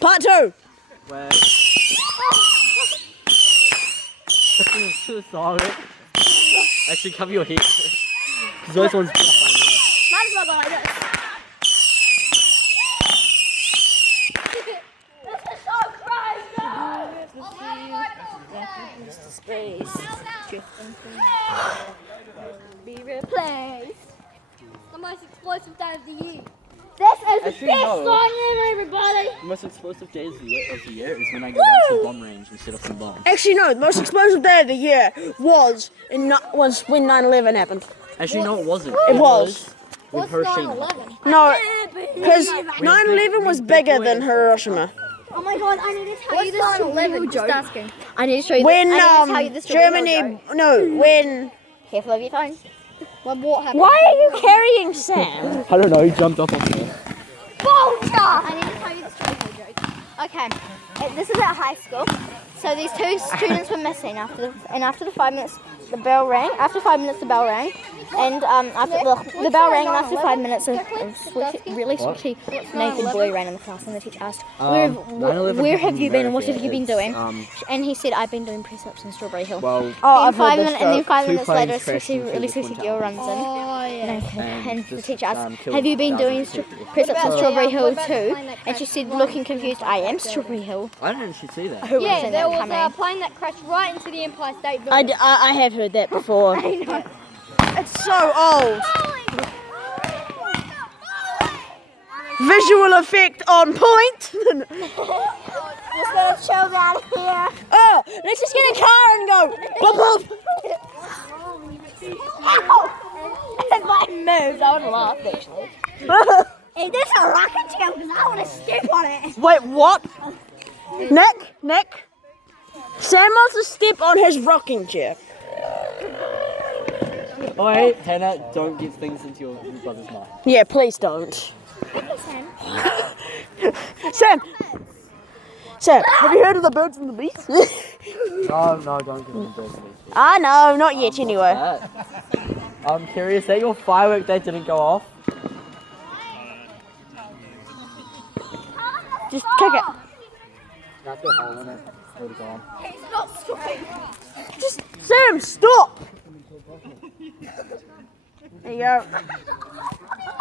Part 2. Wait. So sorry. Actually, cover your head. Because those ones drop, I Might as well go like this. This is so crazy! Oh my God! Space. Be replaced. The most explosive day of the year. This is the Actually, best no. song ever, everybody! The most explosive day of the year is when I go down to the bomb range and set off some bombs. Actually, no. The most explosive day of the year was when 9/11 happened. Actually, no, it wasn't. It was. With What's Hiroshima. 9/11? No, because 9/11 was bigger than Hiroshima. Oh my God, I need to tell you this real joke. Asking. I need to show you When I need to tell you this Germany, no, when. Careful of your phone. What happened? Why are you carrying Sam? I don't know, he jumped off me. Vulture! I need to tell you this real joke. Okay, this is at high school. So these two students were missing after the 5 minutes the bell rang. After 5 minutes the bell rang, and after the bell rang and after 5 minutes a really sweaty naked boy ran in the class and the teacher asked, where have you been and what have you been doing? And he said, I've been doing press-ups in Strawberry Hill. Well, Oh, I've heard this And then joke. 5 minutes Two later, a planes crashed into really the sweaty Twin girl Towers. runs in. Oh, yeah. And the teacher asked, killed have you been doing thousands of people. press-ups in Strawberry Hill what about the too? plane that And she crashed said, right looking into the confused, I Empire am State Strawberry Hill. I didn't actually see that. Who Yeah, wasn't there was coming? a plane that crashed right into the Empire State Building. I have heard that before. I know. It's so old. Visual effect on point. Just gonna chill down here. Oh, let's just get a car and go. Boop, boop. If I moved, I would laugh actually. Is this a rocket ship? Because I want to step on it. Wait, what? Nick. Sam wants to step on his rocking chair. Oh, hey, Hannah, don't get things into your brother's mind. Yeah, please don't. Sam, have you heard of the birds and the bees? No, don't get them birthday. I know, not yet anyway. I'm curious, that your firework that didn't go off? Just kick it. That's got a hole in it. Where'd it go on? He's not stopping. Just, Sam, stop! There you go.